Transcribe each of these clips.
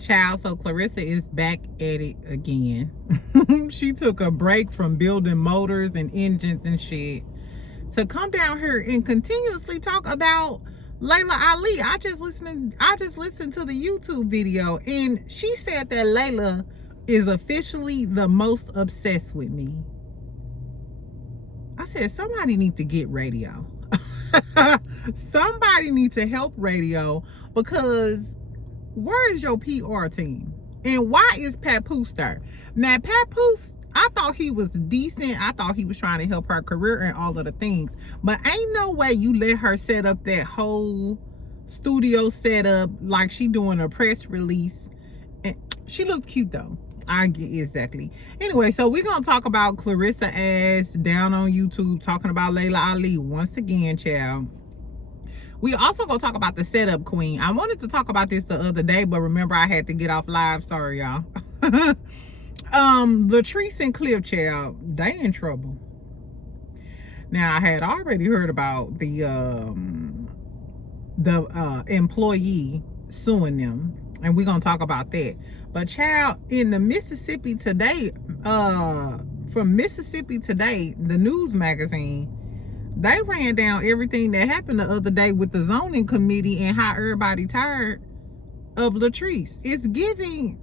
Child, so Clarissa is back at it again. She took a break from building motors and engines and shit to come down here and continuously talk about Laila Ali. I just listened to the YouTube video, and she said that Laila is officially the most obsessed with me. I said, somebody need to get radio. Somebody need to help radio, because where is your PR team? And why is Papoose there? Now, Papoose, I thought he was decent. I thought he was trying to help her career and all of the things. But ain't no way you let her set up that whole studio setup like she doing a press release. And she looks cute though. I get exactly. Anyway, so we're gonna talk about Clarissa ass down on YouTube talking about Laila Ali once again, child. We also gonna talk about the setup queen. I wanted to talk about this the other day, but remember I had to get off live. Sorry, y'all. Latrice and Cliff, child, they in trouble. Now, I had already heard about the employee suing them, and we're gonna talk about that. But child, in the Mississippi Today, from Mississippi Today, the news magazine, they ran down everything that happened the other day with the zoning committee and how everybody tired of Latrice. It's giving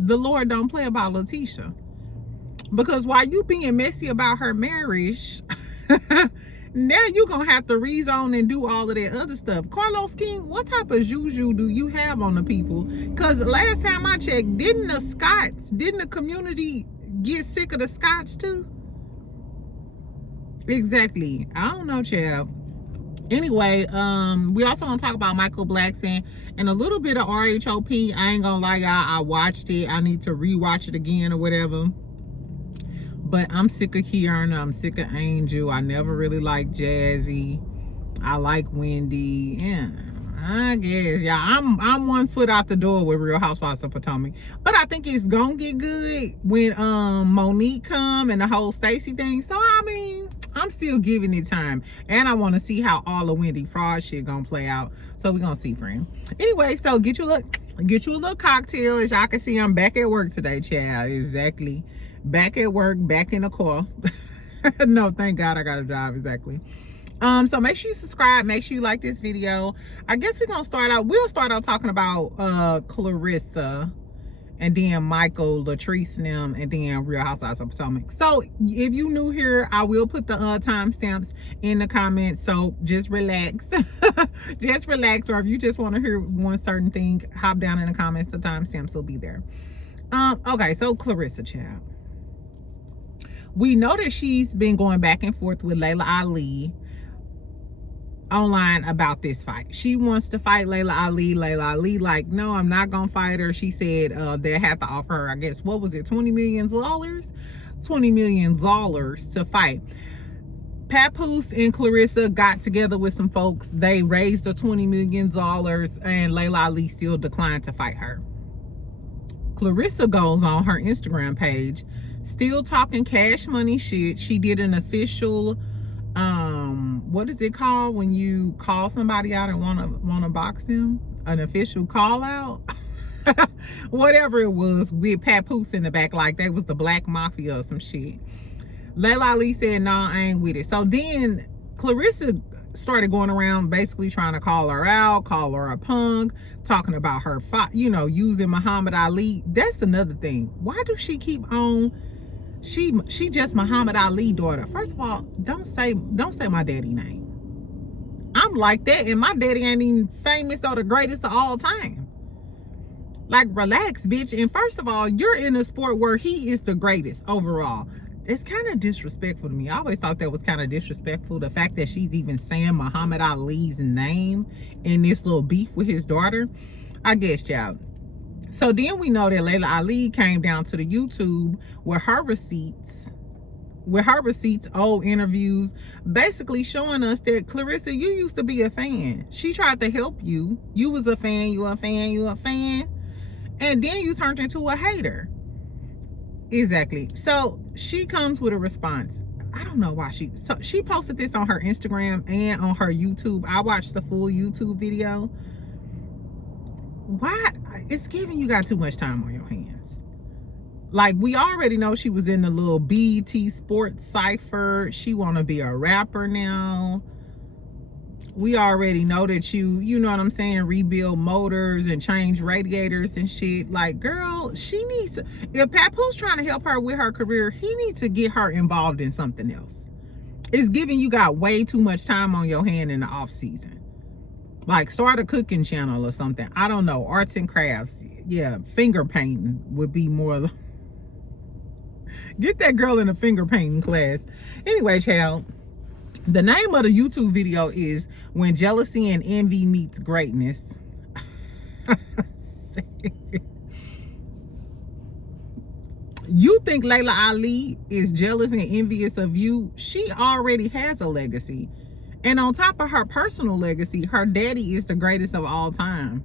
the Lord don't play about Letitia. Because while you being messy about her marriage, now you're going to have to rezone and do all of that other stuff. Carlos King, what type of juju do you have on the people? Because last time I checked, didn't the community get sick of the Scots too? Exactly. I don't know, child. Anyway, we also want to talk about Michael Blackson and a little bit of RHOP. I ain't gonna lie, y'all, I watched it. I need to rewatch it again or whatever. But I'm sick of Kiana. I'm sick of Angel. I never really liked Jazzy. I like Wendy. Yeah, I guess, yeah. I'm 1 foot out the door with Real Housewives of Potomac. But I think it's gonna get good when Monique come and the whole Stacey thing. So I mean, I'm still giving it time. And I want to see how all the Wendy fraud shit gonna play out. So we're gonna see, friend. Anyway, so get you a little cocktail. As y'all can see, I'm back at work today, child. Exactly. Back at work, back in the car. No, thank God I got a job, exactly. So make sure you subscribe, make sure you like this video. I guess we'll start out talking about Clarissa, and then Michael, Latrice and them, and then Real Housewives of Potomac. So if you new here, I will put the timestamps in the comments, so just relax. Just relax, or if you just want to hear one certain thing, hop down in the comments. The timestamps will be there. Okay, so Clarissa, child, we know that she's been going back and forth with Laila Ali online about this fight. She wants to fight Laila Ali. Laila Ali like, no, I'm not gonna fight her. She said they had to offer her, I guess, what was it, $20 million? $20 million to fight. Papoose and Clarissa got together with some folks. They raised the $20 million, and Laila Ali still declined to fight her. Clarissa goes on her Instagram page, still talking cash money shit. She did an official, what is it called when you call somebody out and want to box them? An official call out? Whatever it was, with Papoose in the back, like they was the Black Mafia or some shit. Laila Ali said, nah, I ain't with it. So then Clarissa started going around basically trying to call her out, call her a punk, talking about her fight, you know, using Muhammad Ali. That's another thing. Why do she keep on, she just Muhammad Ali daughter? First of all, don't say my daddy name. I'm like that, and my daddy ain't even famous or the greatest of all time. Like, relax, bitch. And first of all, you're in a sport where he is the greatest overall. It's kind of disrespectful to me. I always thought that was kind of disrespectful. The fact that she's even saying Muhammad Ali's name in this little beef with his daughter. I guess, y'all. So then we know that Laila Ali came down to the YouTube with her receipts, old interviews, basically showing us that, Clarissa, you used to be a fan. She tried to help you. You was a fan, you a fan. And then you turned into a hater. Exactly. So she comes with a response. I don't know why she posted this on her Instagram and on her YouTube. I watched the full YouTube video. why? It's giving you got too much time on your hands. Like, we already know she was in the little BET Sports Cypher. She want to be a rapper now. We already know that you know what I'm saying, rebuild motors and change radiators and shit. Like, girl, she needs to, if Papoose trying to help her with her career, he needs to get her involved in something else. It's giving you got way too much time on your hand in the off season. Like, start a cooking channel or something. I don't know, arts and crafts. Yeah, finger painting would be more. Get that girl in a finger painting class. Anyway, child, the name of the YouTube video is When Jealousy and Envy Meets Greatness. You think Laila Ali is jealous and envious of you? She already has a legacy. And on top of her personal legacy, her daddy is the greatest of all time.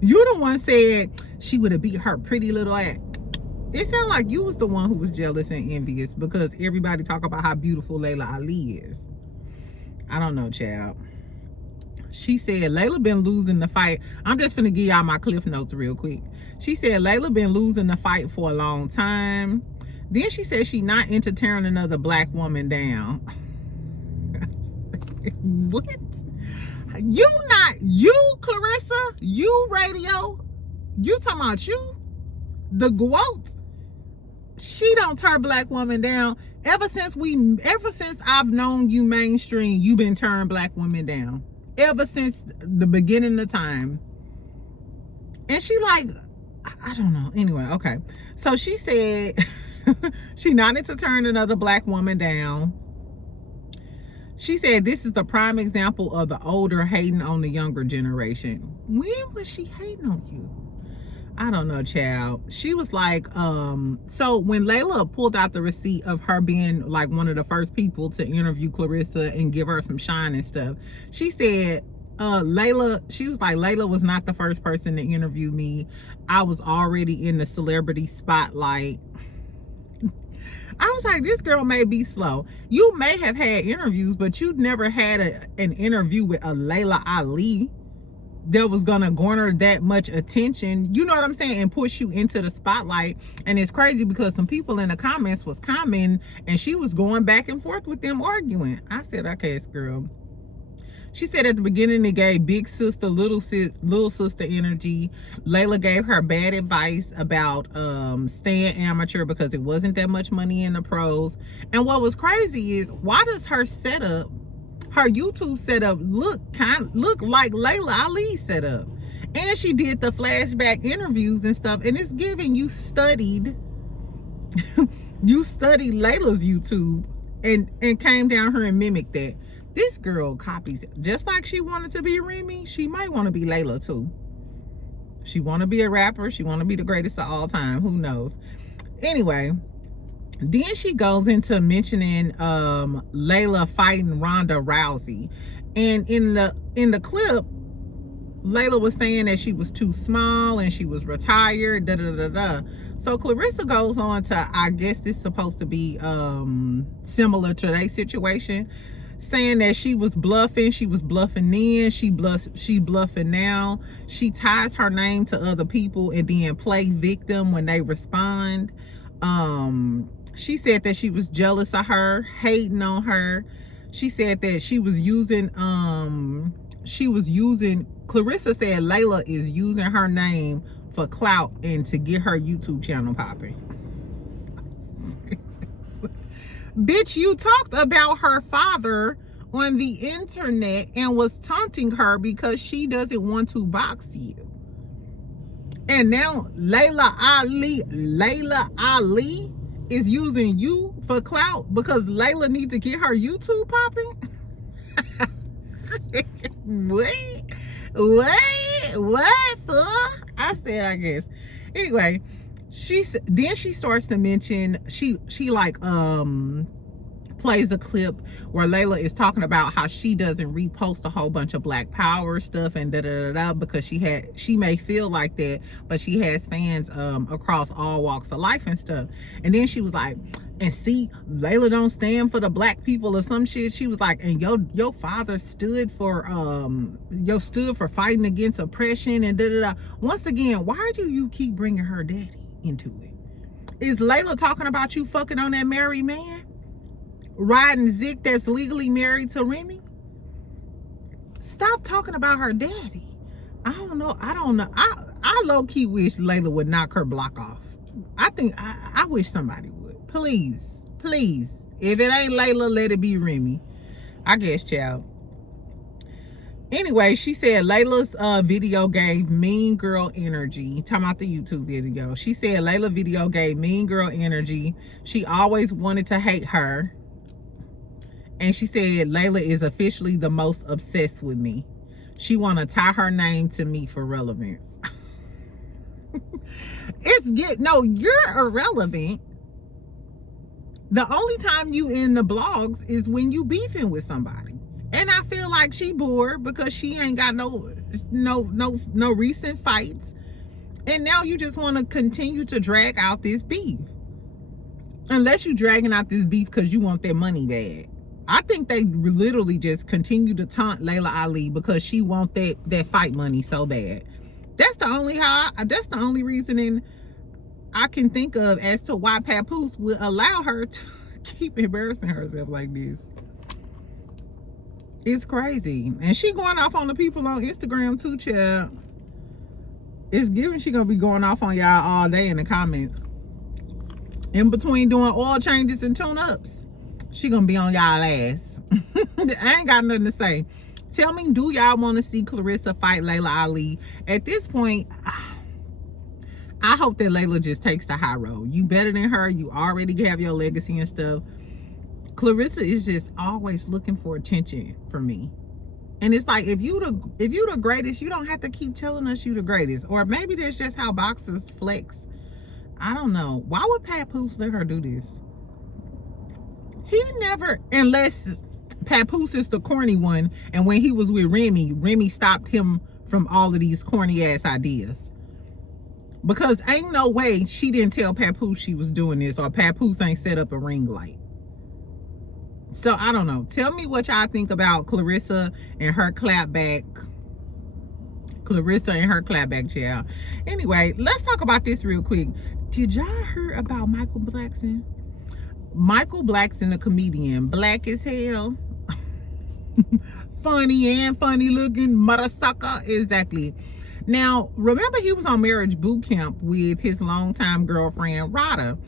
You the one said she would have beat her pretty little ass. It sounds like you was the one who was jealous and envious because everybody talk about how beautiful Laila Ali is. I don't know, child. She said Laila been losing the fight. I'm just finna give y'all my cliff notes real quick. She said Laila been losing the fight for a long time. Then she said she not into tearing another black woman down. What? You, Clarissa, you radio, you talking about you? The GWOAT. She don't tear black woman down. Ever since I've known you mainstream, you been tearing black women down. Ever since the beginning of time. And she like, I don't know. Anyway, okay. So she said she not into tearing another black woman down. She said this is the prime example of the older hating on the younger generation. When was she hating on you? I don't know, child. She was like, so when Laila pulled out the receipt of her being like one of the first people to interview Clarissa and give her some shine and stuff, she said, she was like, Laila was not the first person to interview me. I was already in the celebrity spotlight. I was like, this girl may be slow. You may have had interviews, but you never had an interview with a Laila Ali that was gonna garner that much attention, you know what I'm saying, and push you into the spotlight. And it's crazy because some people in the comments was commenting and she was going back and forth with them arguing. I said, okay, girl. She said at the beginning it gave big sister, little sister energy. Laila gave her bad advice about staying amateur because it wasn't that much money in the pros. And what was crazy is, why does her setup, her YouTube setup look like Laila Ali setup? And she did the flashback interviews and stuff, and it's giving you studied you studied Laila's YouTube and came down here and mimicked that. This girl copies it. Just like she wanted to be Remy, she might want to be Laila too. She want to be a rapper. She want to be the greatest of all time. Who knows? Anyway, then she goes into mentioning Laila fighting Ronda Rousey. And in the clip, Laila was saying that she was too small and she was retired, So Clarissa goes on to, I guess this is supposed to be similar to their situation, saying that she was bluffing. She was bluffing then, she bluffing now. She ties her name to other people and then play victim when they respond. She said that she was jealous of her, hating on her. She said that she was using Clarissa said Laila is using her name for clout and to get her YouTube channel popping. Bitch, you talked about her father on the internet and was taunting her because she doesn't want to box you. And now Laila Ali is using you for clout because Laila needs to get her YouTube popping? What for? I said, I guess. Anyway, then she starts to mention, she like plays a clip where Laila is talking about how she doesn't repost a whole bunch of Black Power stuff and because she may feel like that, but she has fans across all walks of life and stuff. And then she was like, And see, Laila don't stand for the black people or some shit. She was like, and your father stood for fighting against oppression and da da da. Once again, why do you keep bringing her daddy into it? Is Laila talking about you fucking on that married man, riding Zick that's legally married to Remy? Stop talking about her daddy. I don't know. I low key wish Laila would knock her block off. I wish somebody would. Please. If it ain't Laila, let it be Remy. I guess, child. Anyway, she said Layla's video gave mean girl energy. Talking about the YouTube video. She said Laila video gave mean girl energy. She always wanted to hate her. And she said Laila is officially the most obsessed with me. She want to tie her name to me for relevance. You're irrelevant. The only time you in the blogs is when you beefing with somebody. And I feel like she bored because she ain't got no recent fights. And now you just want to continue to drag out this beef. Unless you dragging out this beef because you want their money bad. I think they literally just continue to taunt Laila Ali because she wants that fight money so bad. That's the only reasoning I can think of as to why Papoose would allow her to keep embarrassing herself like this. It's crazy. And she going off on the people on Instagram too, child. It's given she gonna be going off on y'all all day in the comments. In between doing oil changes and tune-ups, she gonna be on y'all ass. I ain't got nothing to say. Tell me, do y'all want to see Clarissa fight Laila Ali? At this point, I hope that Laila just takes the high road. You better than her. You already have your legacy and stuff. Clarissa is just always looking for attention for me. And it's like, if you the greatest, you don't have to keep telling us you the greatest. Or maybe that's just how boxers flex. I don't know. Why would Papoose let her do this? He never, unless Papoose is the corny one, and when he was with Remy stopped him from all of these corny ass ideas. Because ain't no way she didn't tell Papoose she was doing this, or Papoose ain't set up a ring light. So I don't know. Tell me what y'all think about Clarissa and her clapback. Clarissa and her clapback, child. Anyway, let's talk about this real quick. Did y'all hear about Michael Blackson? Michael Blackson, the comedian, black as hell. funny looking mother sucker. Exactly. Now, remember he was on marriage boot camp with his longtime girlfriend, Rhoda.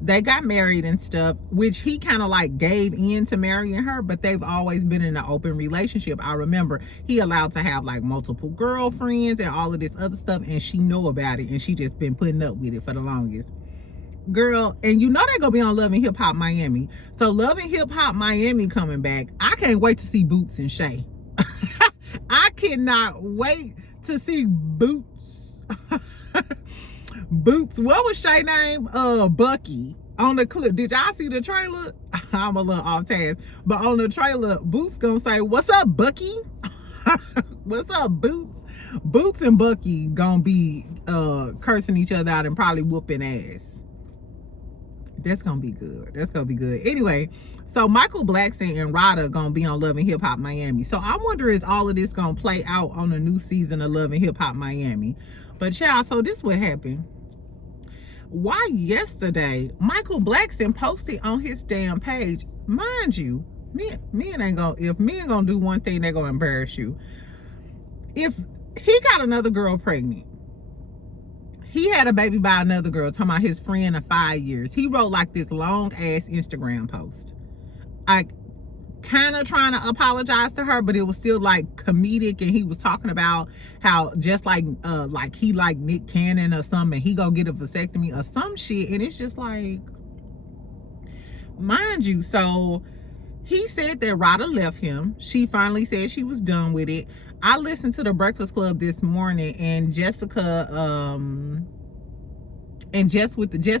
They got married and stuff, which he kind of like gave in to marrying her, but they've always been in an open relationship. I remember he allowed to have like multiple girlfriends and all of this other stuff, and she know about it, and she just been putting up with it for the longest. Girl, and you know they're gonna be on Love and Hip Hop Miami. So Love and Hip Hop Miami coming back. I can't wait to see Boots and Shay. I cannot wait to see Boots. Boots, what was Shay name? Bucky. On the clip, did y'all see the trailer? I'm a little off task, but on the trailer, Boots gonna say, "What's up, Bucky?" What's up, Boots? Boots and Bucky gonna be cursing each other out and probably whooping ass. That's gonna be good. That's gonna be good. Anyway, so Michael Blackson and Rhoda gonna be on Love and Hip Hop Miami. So I wonder if all of this gonna play out on a new season of Love and Hip Hop Miami. But y'all, so this what happened. Why yesterday Michael Blackson posted on his damn page, mind you, men ain't gonna, if men gonna do one thing, they're gonna embarrass you. If he got another girl pregnant, he had a baby by another girl, talking about his friend of 5 years. He wrote like this long ass Instagram post. I kind of trying to apologize to her, but it was still like comedic, and he was talking about how just like he like Nick Cannon or something, and he go get a vasectomy or some shit, and it's just like, mind you, so he said that Rhoda left him. She finally said she was done with it. I listened to the Breakfast Club this morning, and Jessica and Jess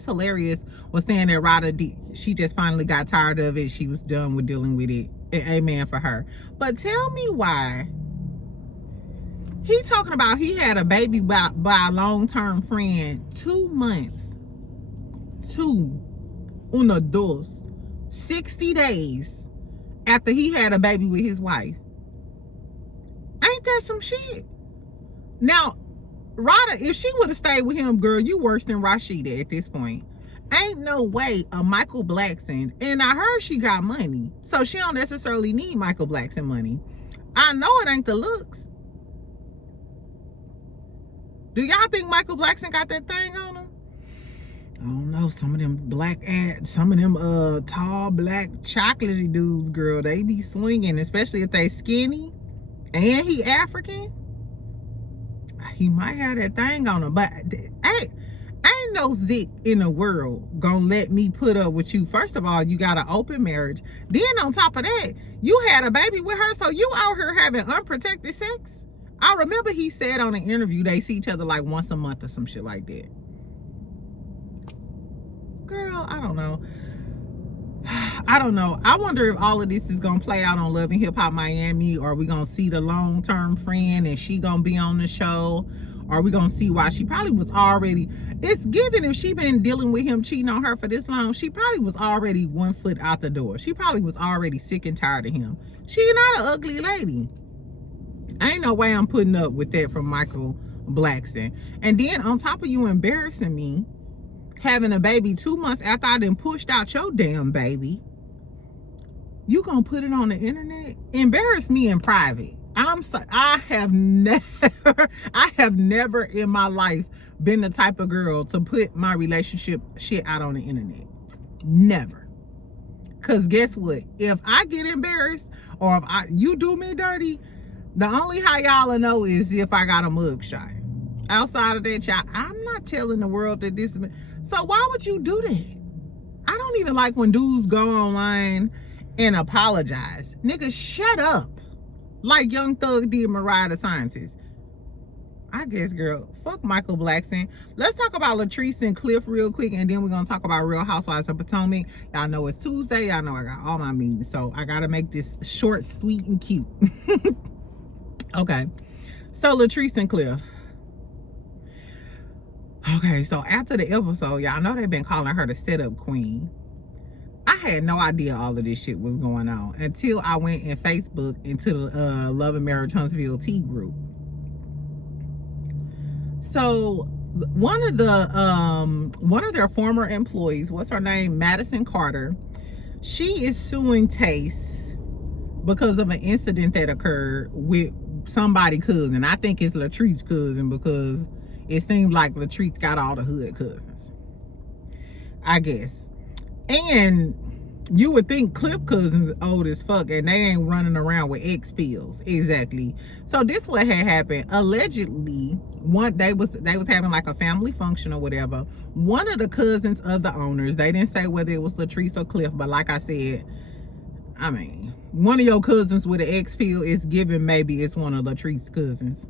Hilarious was saying that Rhoda, she just finally got tired of it. She was done with dealing with it. Amen for her. But tell me why he talking about he had a baby by a long-term friend 2 months. Una dos. 60 days after he had a baby with his wife. Ain't that some shit? Now, Rada, if she would have stayed with him, girl, you worse than Rashida at this point. Ain't no way a Michael Blackson, and I heard she got money, so she don't necessarily need Michael Blackson money. I know it ain't the looks. Do y'all think Michael Blackson got that thing on him? I don't know. Some of them tall black chocolatey dudes, girl, they be swinging, especially if they skinny and he African. He might have that thing on him, but ain't no Zick in the world gonna let me put up with you. First of all, you got an open marriage. Then on top of that, you had a baby with her, so you out here having unprotected sex. I remember he said on an interview they see each other like once a month or some shit like that. Girl, I don't know. I don't know. I wonder if all of this is gonna play out on Love and Hip Hop Miami, or are we gonna see the long-term friend and she gonna be on the show? Or are we gonna see why she probably was already, it's given if she been dealing with him cheating on her for this long, she probably was already 1 foot out the door. She probably was already sick and tired of him. She not an ugly lady. Ain't no way I'm putting up with that from Michael Blackson. And then on top of you embarrassing me, having a baby 2 months after I done pushed out your damn baby, you gonna put it on the internet? Embarrass me in private. I have never in my life been the type of girl to put my relationship shit out on the internet. Never. Cause guess what? If I get embarrassed or if you do me dirty, the only how y'all know is if I got a mugshot. Outside of that, y'all, I'm not telling the world that this. So why would you do that? I don't even like when dudes go online and apologize. Nigga, shut up. Like Young Thug did Mariah the Scientist. I guess, girl, fuck Michael Blackson. Let's talk about Latrice and Cliff real quick, and then we're going to talk about Real Housewives of Potomac. Y'all know it's Tuesday. Y'all know I got all my meetings, so I got to make this short, sweet, and cute. Okay. So, Latrice and Cliff. Okay, so after the episode, y'all know they've been calling her the setup queen. I had no idea all of this shit was going on until I went in Facebook into the Love and Marriage Huntsville Tea group. So one of their former employees, what's her name, Madison Carter, she is suing Taste because of an incident that occurred with somebody's cousin. I think it's Latrice's cousin because it seemed like Latrice got all the hood cousins, I guess. And you would think Cliff cousins old as fuck and they ain't running around with X pills. Exactly. So this what had happened. Allegedly, they was having like a family function or whatever. One of the cousins of the owners, they didn't say whether it was Latrice or Cliff, but like I said, I mean, one of your cousins with an X pill is given, maybe it's one of Latrice's cousins.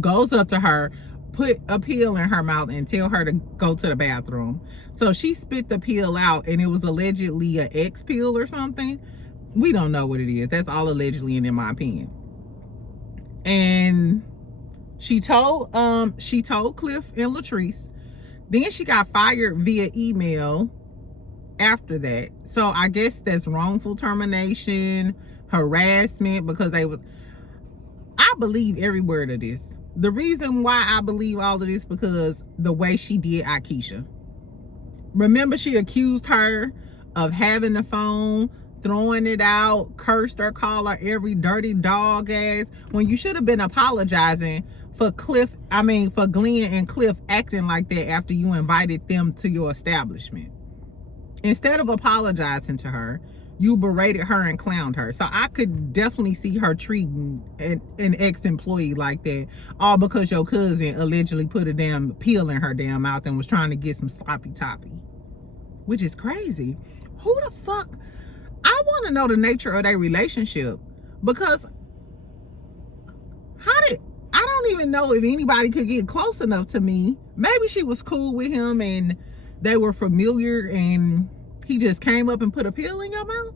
Goes up to her, put a pill in her mouth and tell her to go to the bathroom. So she spit the pill out and it was allegedly an X pill or something. We don't know what it is. That's all allegedly, and in my opinion. And she told Cliff and Latrice. Then she got fired via email after that. So I guess that's wrongful termination, harassment, because I believe every word of this. The reason why I believe all of this, because the way she did Akeisha. Remember, she accused her of having the phone, throwing it out, cursed her, called her every dirty dog ass, when you should have been apologizing for Glenn and Cliff acting like that after you invited them to your establishment. Instead of apologizing to her, you berated her and clowned her. So I could definitely see her treating an ex-employee like that, all because your cousin allegedly put a damn pill in her damn mouth and was trying to get some sloppy toppy, which is crazy. Who the fuck? I want to know the nature of their relationship, because I don't even know if anybody could get close enough to me. Maybe she was cool with him and they were familiar and he just came up and put a pill in your mouth.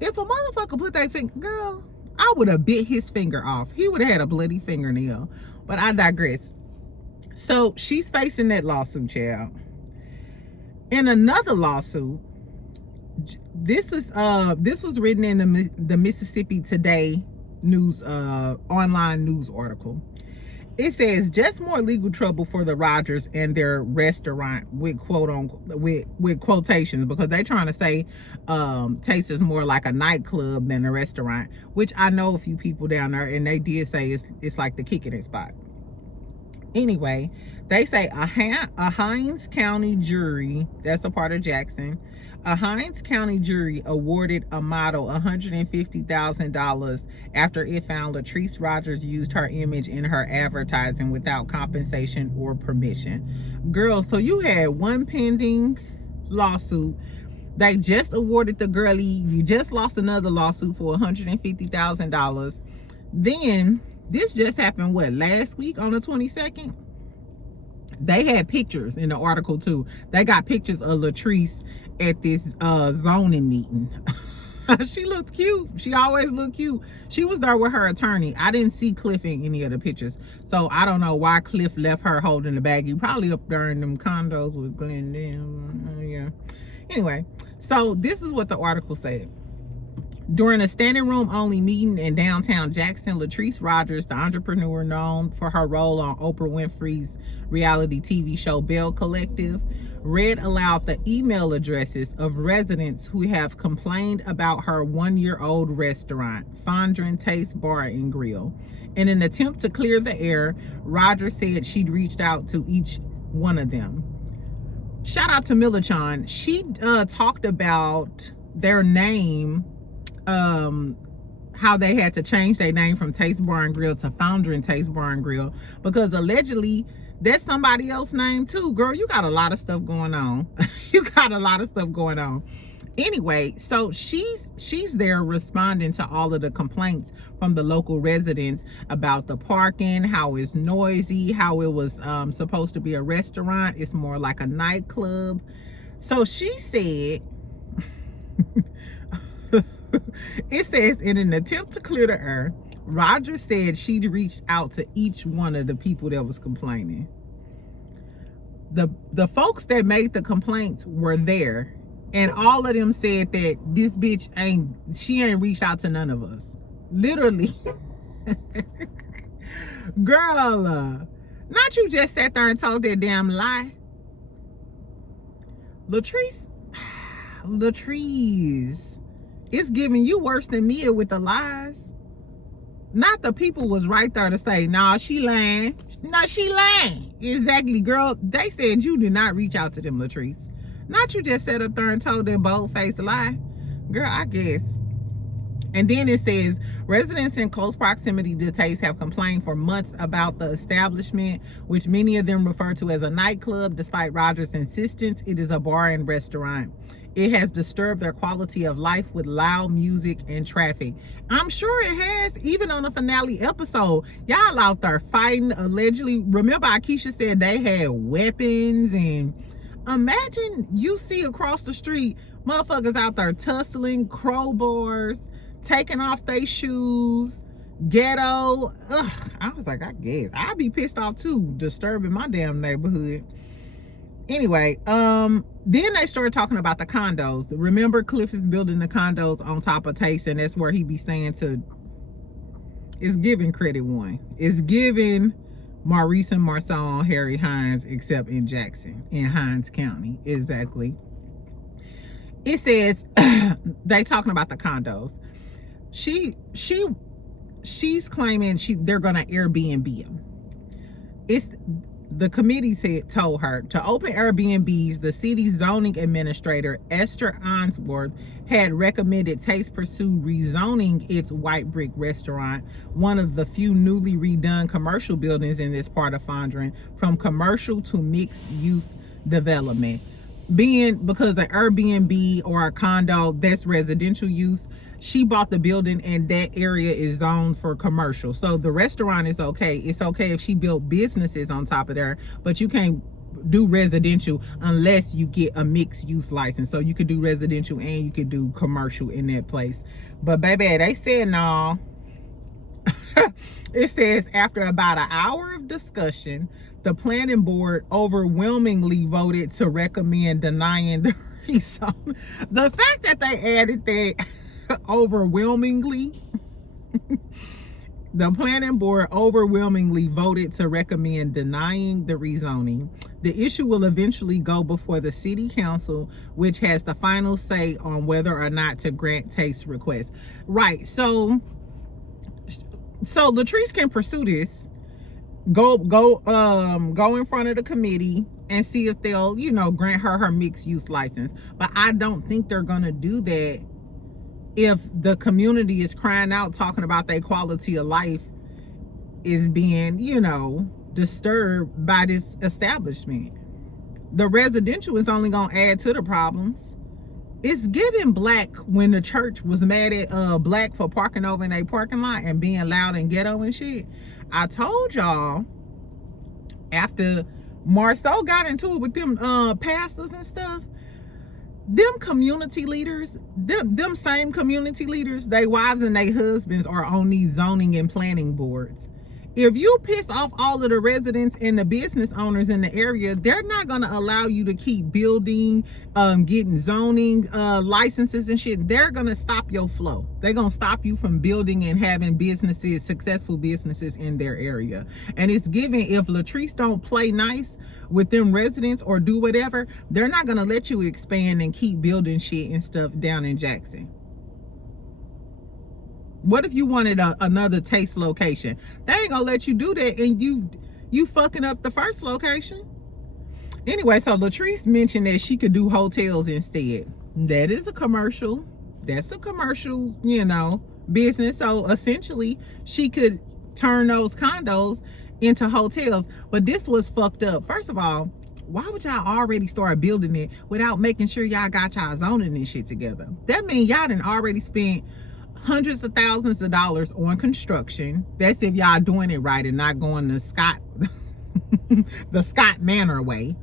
If a motherfucker put that finger, girl, I would have bit his finger off. He would have had a bloody fingernail. But I digress. So she's facing that lawsuit, child. In another lawsuit, this was written in the Mississippi Today news online news article. It says just more legal trouble for the Rogers and their restaurant with with quotations, because they trying to say Taste is more like a nightclub than a restaurant, which I know a few people down there and they did say it's like the kicking it spot. Anyway, they say a Hinds County jury, that's a part of Jackson, a Hinds County jury awarded a model $150,000 after it found Latrice Rogers used her image in her advertising without compensation or permission. Girl, so you had one pending lawsuit. They just awarded the girlie. You just lost another lawsuit for $150,000. Then this just happened, what, last week on the 22nd? They had pictures in the article too. They got pictures of Latrice at this zoning meeting. She looked cute. She always looked cute. She was there with her attorney. I didn't see Cliff in any of the pictures, so I don't know why Cliff left her holding the baggie. Probably up there in them condos with Glendale. Yeah. Anyway, so this is what the article said. During a standing room only meeting in downtown Jackson, Latrice Rogers, the entrepreneur known for her role on Oprah Winfrey's reality TV show Bell Collective, read aloud the email addresses of residents who have complained about her one-year-old restaurant, Fondren Taste Bar and Grill. In an attempt to clear the air, Rogers said she'd reached out to each one of them. Shout out to Millichan. She talked about their name, how they had to change their name from Taste Bar and Grill to Fondren Taste Bar and Grill, because allegedly that's somebody else's name too. Girl, you got a lot of stuff going on. You got a lot of stuff going on. Anyway, so she's there responding to all of the complaints from the local residents about the parking, how it's noisy, how it was supposed to be a restaurant. It's more like a nightclub. So she said, it says, in an attempt to clear the air, Rogers said she'd reached out to each one of the people that was complaining. The folks that made the complaints were there, and all of them said that this bitch ain't reached out to none of us. Literally. Girl, not you just sat there and told that damn lie. Latrice, it's giving you worse than Mia with the lies. Not the people was right there to say, nah, she lying. No, she lying. Exactly, girl. They said you did not reach out to them, Latrice. Not you just sat up there and told them bold-faced lie. Girl, I guess. And then it says, residents in close proximity to Taste have complained for months about the establishment, which many of them refer to as a nightclub. Despite Rogers' insistence, it is a bar and restaurant. It has disturbed their quality of life with loud music and traffic. I'm sure it has, even on the finale episode. Y'all out there fighting, allegedly. Remember, Akeisha said they had weapons, and imagine you see across the street, motherfuckers out there tussling, crowbars, taking off their shoes, ghetto. Ugh, I was like, I guess I'd be pissed off too, disturbing my damn neighborhood. Anyway, then they started talking about the condos. Remember, Cliff is building the condos on top of Taste, and that's where he be staying to. It's giving Credit One. It's giving Maurice and Marshawn, Harry Hines, except in Jackson, in Hinds County. Exactly. It says they talking about the condos. She's claiming they're gonna Airbnb them. The committee told her to open Airbnbs. The city's zoning administrator, Esther Onsworth, had recommended Taste pursue rezoning its White Brick restaurant, one of the few newly redone commercial buildings in this part of Fondren, from commercial to mixed use development. Because an Airbnb or a condo, that's residential use, she bought the building and that area is zoned for commercial. So the restaurant is okay. It's okay if she built businesses on top of there, but you can't do residential unless you get a mixed use license. So you could do residential and you could do commercial in that place. But baby, they said no. It says, after about an hour of discussion, the planning board overwhelmingly voted to recommend denying the rezone. The fact that they added that overwhelmingly, the planning board overwhelmingly voted to recommend denying the rezoning. The issue will eventually go before the city council, which has the final say on whether or not to grant Tate's request. Right, so Latrice can pursue this, go in front of the committee and see if they'll, grant her mixed use license. But I don't think they're gonna do that if the community is crying out, talking about their quality of life is being, disturbed by this establishment. The residential is only gonna add to the problems. It's giving Black when the church was mad at Black for parking over in a parking lot and being loud and ghetto and shit. I told y'all, after Marceau got into it with them pastors and stuff, them community leaders, them same community leaders, they wives and they husbands are on these zoning and planning boards. If you piss off all of the residents and the business owners in the area, they're not going to allow you to keep building, getting zoning licenses and shit. They're going to stop your flow. They're going to stop you from building and having businesses, successful businesses in their area. And it's given, if Latrice don't play nice with them residents or do whatever, they're not going to let you expand and keep building shit and stuff down in Jackson. What if you wanted another Taste location? They ain't gonna let you do that, and you fucking up the first location. Anyway, so Latrice mentioned that she could do hotels instead. That is a commercial. That's a commercial, business. So essentially, she could turn those condos into hotels. But this was fucked up. First of all, why would y'all already start building it without making sure y'all got y'all zoning and shit together? That means y'all done already spent hundreds of thousands of dollars on construction. That's if y'all doing it right and not going the Scott Manor way.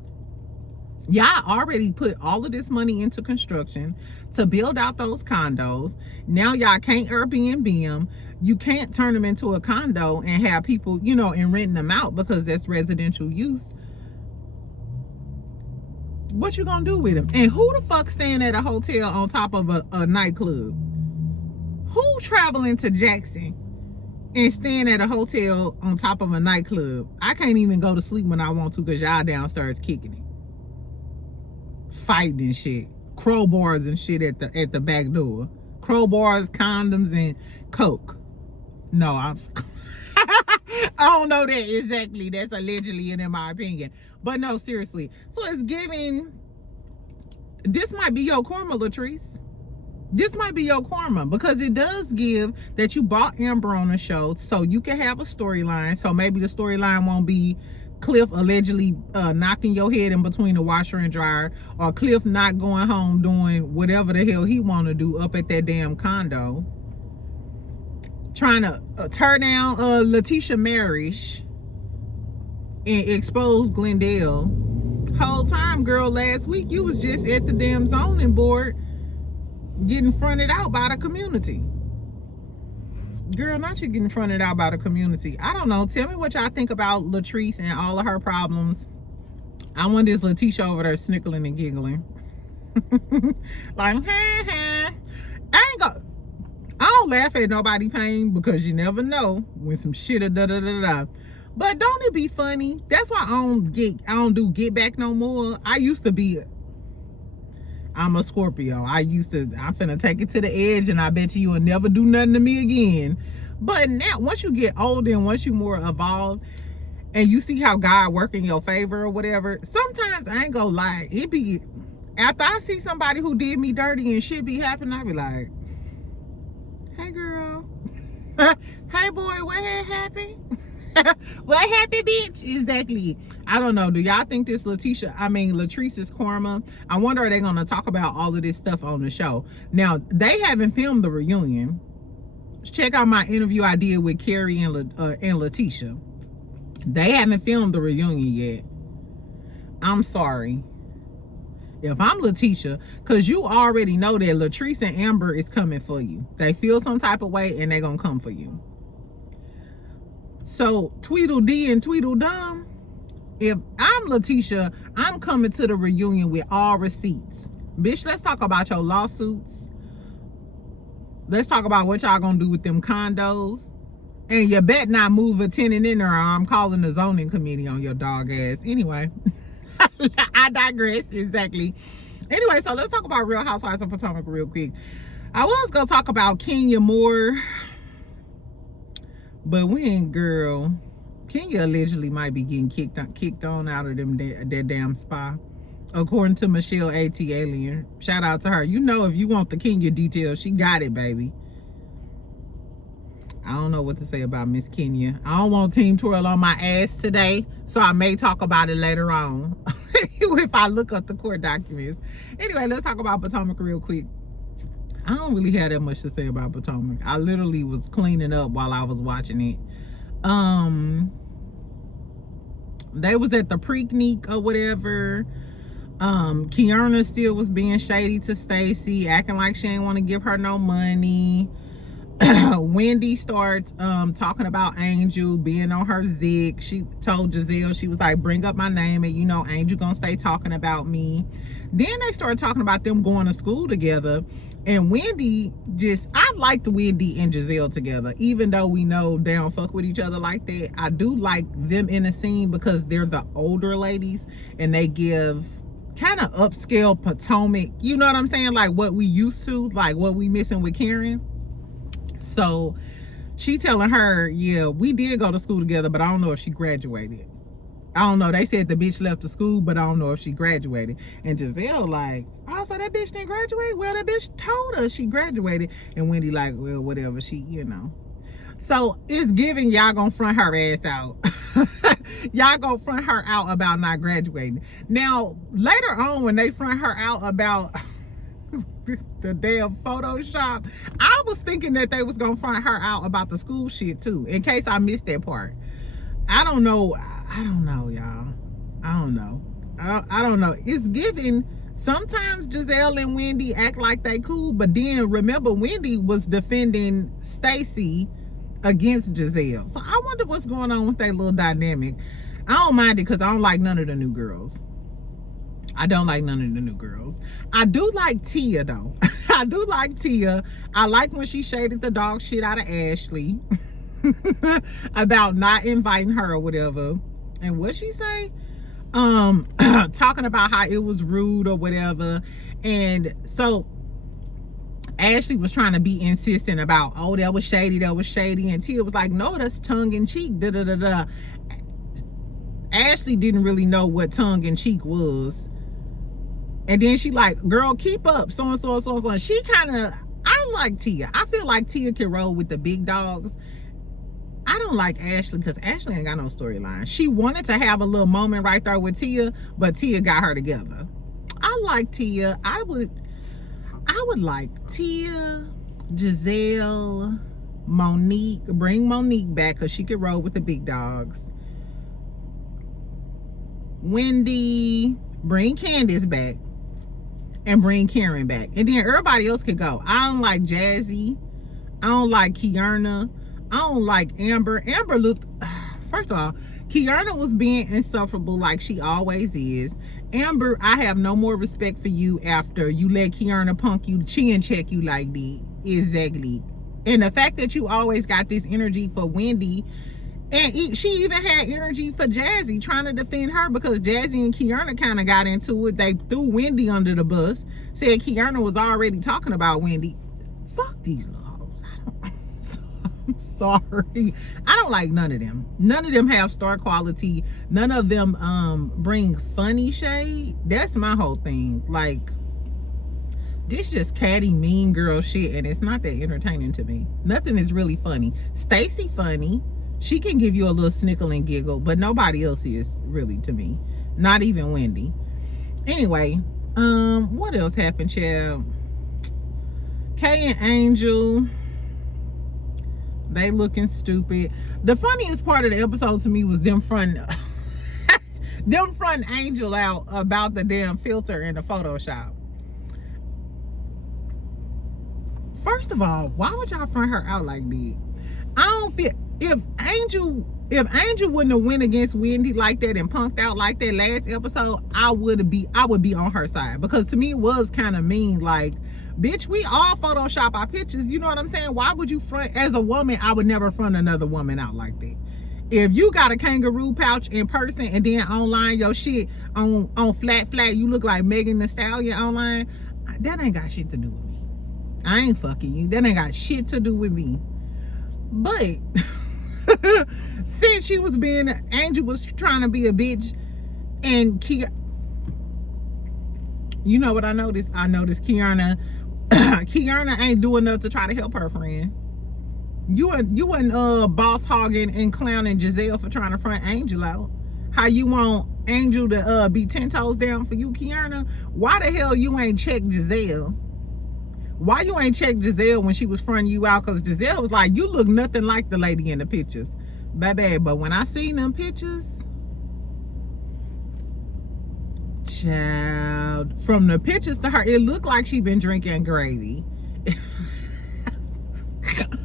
Y'all already put all of this money into construction to build out those condos. Now y'all can't Airbnb them. You can't turn them into a condo and have people, and renting them out because that's residential use. What you gonna do with them? And who the fuck staying at a hotel on top of a nightclub? Who traveling to Jackson and staying at a hotel on top of a nightclub? I can't even go to sleep when I want to because y'all downstairs kicking it, fighting and shit, crowbars and shit at the back door, crowbars, condoms, and coke. No, I don't know that exactly. That's allegedly and in my opinion, but no, seriously. So it's giving. This might be your karma, Latrice. This might be your karma, because it does give that you bought Amber on the show so you can have a storyline. So maybe the storyline won't be Cliff allegedly knocking your head in between the washer and dryer, or Cliff not going home doing whatever the hell he want to do up at that damn condo, trying to tear down Letitia Marish and expose Glendale. Whole time, girl, last week you was just at the damn zoning board getting fronted out by the community. Girl, not you getting fronted out by the community. I don't know. Tell me what y'all think about Latrice and all of her problems. I want this Letitia over there snickling and giggling. Like, I don't laugh at nobody pain, because you never know when some shit or da-da-da-da. But don't it be funny? That's why I don't do get back no more. I'm a Scorpio. I'm finna take it to the edge, and I bet you will never do nothing to me again. But now, once you get older and once you more evolved and you see how God work in your favor or whatever, sometimes I ain't gonna lie, it be, after I see somebody who did me dirty and shit be happening, I be like, hey girl, hey boy, what happened? What happened, bitch? Exactly. I don't know. Do y'all think this Latrice's karma? I wonder, are they gonna talk about all of this stuff on the show? Now, they haven't filmed the reunion. Check out my interview I did with Carrie and Letitia. They haven't filmed the reunion yet. I'm sorry. If I'm Letitia, because you already know that Latrice and Amber is coming for you. They feel some type of way and they're gonna come for you. So Tweedledee and Tweedledum, if I'm Letitia, I'm coming to the reunion with all receipts. Bitch, let's talk about your lawsuits. Let's talk about what y'all gonna do with them condos. And you bet not move a tenant in there, or I'm calling the zoning committee on your dog ass. Anyway, I digress. Exactly. Anyway, so let's talk about Real Housewives of Potomac real quick. I was gonna talk about Kenya more, but we ain't, girl. Kenya allegedly might be getting kicked on out of that damn spa, according to Michelle A.T. Alien. Shout out to her. You know, if you want the Kenya details, she got it, baby. I don't know what to say about Miss Kenya. I don't want Team Twirl on my ass today, so I may talk about it later on if I look up the court documents. Anyway, let's talk about Potomac real quick. I don't really have that much to say about Potomac. I literally was cleaning up while I was watching it. They was at the Preaknik or whatever. Kiana still was being shady to Stacey, acting like she ain't want to give her no money. Wendy starts talking about Angel being on her zig. She told Giselle, she was like, bring up my name and you know Angel gonna stay talking about me. Then they started talking about them going to school together. And Wendy I liked Wendy and Giselle together, even though we know they don't fuck with each other like that. I do like them in a scene because they're the older ladies and they give kind of upscale Potomac, you know what I'm saying? Like what we used to, like what we missing with Karen. So she telling her, yeah, we did go to school together, but I don't know if she graduated. I don't know. They said the bitch left the school, but I don't know if she graduated. And Giselle like, oh, so that bitch didn't graduate? Well, that bitch told us she graduated. And Wendy like, well, whatever, she, you know. So it's giving y'all gonna front her ass out. Y'all gonna front her out about not graduating. Now, later on when they front her out about the damn Photoshop, I was thinking that they was gonna front her out about the school shit too, in case I missed that part. I don't know, y'all. I don't know. I don't know. It's giving. Sometimes Giselle and Wendy act like they cool, but then remember Wendy was defending Stacey against Giselle. So I wonder what's going on with that little dynamic. I don't mind it because I don't like none of the new girls. I don't like none of the new girls. I do like Tia though. I do like Tia. I like when she shaded the dog shit out of Ashley about not inviting her or whatever. And what she say? Talking about how it was rude or whatever. And so Ashley was trying to be insistent about, oh, that was shady. And Tia was like, no, that's tongue in cheek. Ashley didn't really know what tongue in cheek was. And then she like, girl, keep up, so and so. She kind of, I like Tia. I feel like Tia can roll with the big dogs. I don't like Ashley because Ashley ain't got no storyline. She wanted to have a little moment right there with Tia, but Tia got her together. I like Tia. I would like Tia, Giselle, Monique. Bring Monique back because she could roll with the big dogs. Wendy, bring Candace back. And bring Karen back. And then everybody else could go. I don't like Jazzy. I don't like Kiana. I don't like Amber. Amber looked, first of all, Kiana was being insufferable like she always is. Amber, I have no more respect for you after you let Kiana punk you, chin check you like that. Exactly. And the fact that you always got this energy for Wendy, and she even had energy for Jazzy, trying to defend her because Jazzy and Kiana kind of got into it. They threw Wendy under the bus, said Kiana was already talking about Wendy. Fuck these little hoes. I'm sorry. I don't like none of them. None of them have star quality. None of them bring funny shade. That's my whole thing. Like, this just catty mean girl shit, and it's not that entertaining to me. Nothing is really funny. Stacey funny. She can give you a little snickle and giggle, but nobody else is really to me. Not even Wendy. Anyway, what else happened, child? Kay and Angel, they looking stupid. The funniest part of the episode to me was them fronting Angel out about the damn filter in the Photoshop. First of all, why would y'all front her out like that? I don't feel, if Angel If Angel wouldn't have went against Wendy like that and punked out like that last episode, I would be on her side. Because to me, it was kind of mean. Like, bitch, we all Photoshop our pictures. You know what I'm saying? Why would you front, as a woman, I would never front another woman out like that. If you got a kangaroo pouch in person and then online your shit on flat, you look like Megan Thee Stallion online, that ain't got shit to do with me. I ain't fucking you. That ain't got shit to do with me. But since Angel was trying to be a bitch, and you know what I noticed? I noticed Kiana ain't doing enough to try to help her friend. You wasn't boss hogging and clowning Giselle for trying to front Angel out. How you want Angel to be 10 toes down for you, Kiana? Why the hell you ain't checked Giselle? Why you ain't checked Giselle when she was fronting you out? Because Giselle was like, you look nothing like the lady in the pictures. Baby, but when I seen them pictures, child, from the pictures to her, it looked like she been drinking gravy.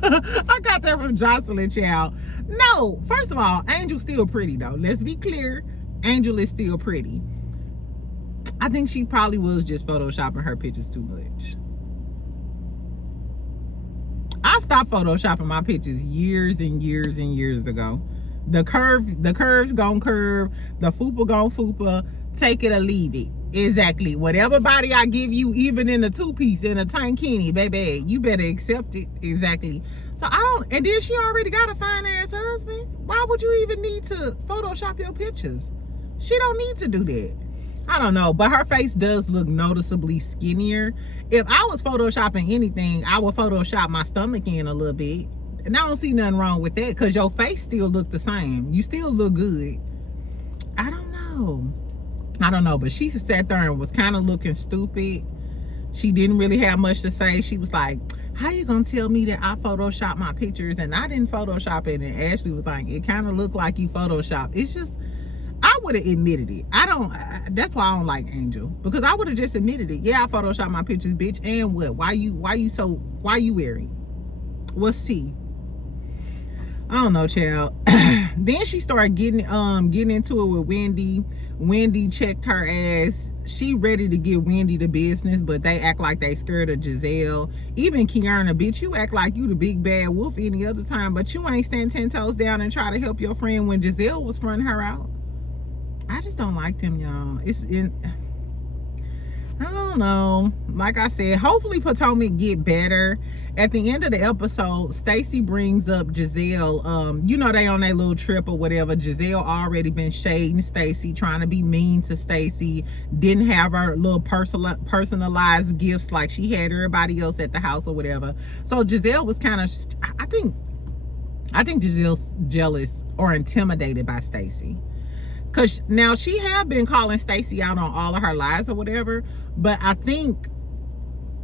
I got that from Jocelyn, child. No, first of all, Angel's still pretty though. Let's be clear. Angel is still pretty. I think she probably was just photoshopping her pictures too much. I stopped photoshopping my pictures years and years and years ago. The curves gon' curve, the fupa gon' fupa, take it or leave it. Exactly. Whatever body I give you, even in a 2-piece, in a tankini, baby, you better accept it. Exactly. So and then she already got a fine ass husband. Why would you even need to Photoshop your pictures? She don't need to do that. I don't know, but her face does look noticeably skinnier. If I was photoshopping anything, I would Photoshop my stomach in a little bit. And I don't see nothing wrong with that because your face still look the same. You still look good. I don't know, but she sat there and was kind of looking stupid. She didn't really have much to say. She was like, how you gonna tell me that I Photoshop my pictures and I didn't Photoshop it? And Ashley was like, it kind of looked like you Photoshopped. It's just, I would have admitted it. That's why I don't like Angel, because I would have just admitted it. Yeah, I Photoshopped my pictures, bitch. And what? Why you wearing? What's tea? I don't know, child. Then she started getting into it with Wendy. Wendy checked her ass. She ready to give Wendy the business, but they act like they scared of Giselle. Even Kiana, bitch, you act like you the big bad wolf any other time, but you ain't stand 10 toes down and try to help your friend when Giselle was fronting her out. I just don't like them, y'all. I don't know. Like I said, hopefully Potomac get better. At the end of the episode, Stacey brings up Giselle. You know, they on their little trip or whatever. Giselle already been shading Stacey, trying to be mean to Stacey. Didn't have her little personalized gifts like she had everybody else at the house or whatever. So Giselle was kind of, I think Giselle's jealous or intimidated by Stacey. Because now she have been calling Stacey out on all of her lies or whatever, but I think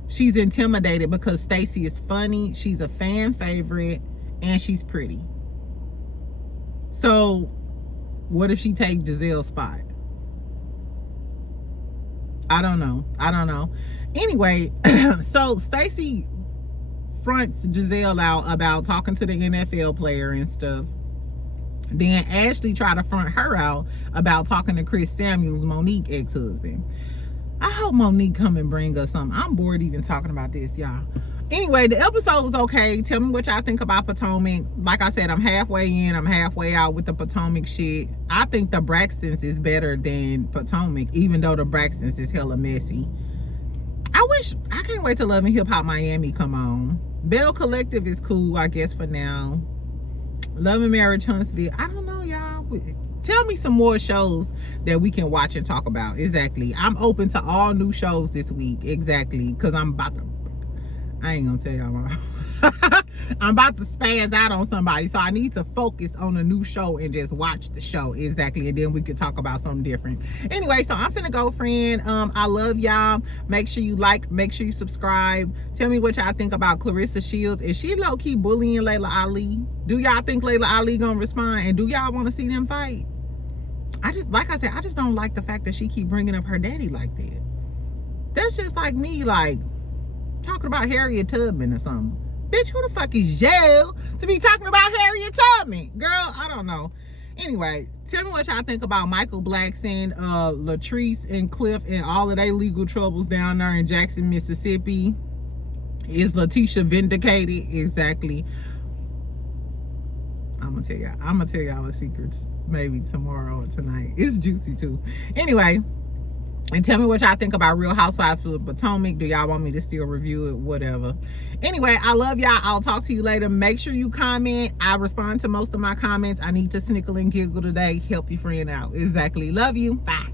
she's intimidated because Stacey is funny, she's a fan favorite, and she's pretty. So what if she take Giselle's spot? I don't know. Anyway, so Stacey fronts Giselle out about talking to the NFL player and stuff. Then Ashley tried to front her out about talking to Chris Samuels, Monique ex-husband. I hope Monique come and bring us something. I'm bored even talking about this, y'all. Anyway, the episode was okay. Tell me what y'all think about Potomac. Like I said, I'm halfway in, I'm halfway out with the Potomac shit. I think the Blacksons is better than Potomac, even though the Blacksons is hella messy. I can't wait till Love and Hip Hop Miami come on. Bell Collective is cool, I guess, for now. Love and Marriage Huntsville. I don't know, y'all. Tell me some more shows that we can watch and talk about. Exactly. I'm open to all new shows this week. Exactly. Because I ain't gonna tell y'all. I'm about to spaz out on somebody. So I need to focus on a new show and just watch the show. Exactly. And then we could talk about something different. Anyway, so I'm finna go, friend. I love y'all. Make sure you like, make sure you subscribe. Tell me what y'all think about Claressa Shields. Is she low-key bullying Laila Ali? Do y'all think Laila Ali gonna respond? And do y'all want to see them fight? Like I said, I just don't like the fact that she keep bringing up her daddy like that. That's just like me, like, talking about Harriet Tubman or something. Bitch, who the fuck is you to be talking about Harriet Tubman? Girl, I don't know. Anyway, tell me what y'all think about Michael Blackson, Latrice and Cliff, and all of their legal troubles down there in Jackson, Mississippi. Is Letitia vindicated? Exactly. I'm gonna tell y'all a secret maybe tomorrow or tonight. It's juicy too. Anyway, and tell me what y'all think about Real Housewives of Potomac. Do y'all want me to still review it? Whatever. Anyway, I love y'all. I'll talk to you later. Make sure you comment. I respond to most of my comments. I need to snickle and giggle today. Help your friend out. Exactly. Love you. Bye.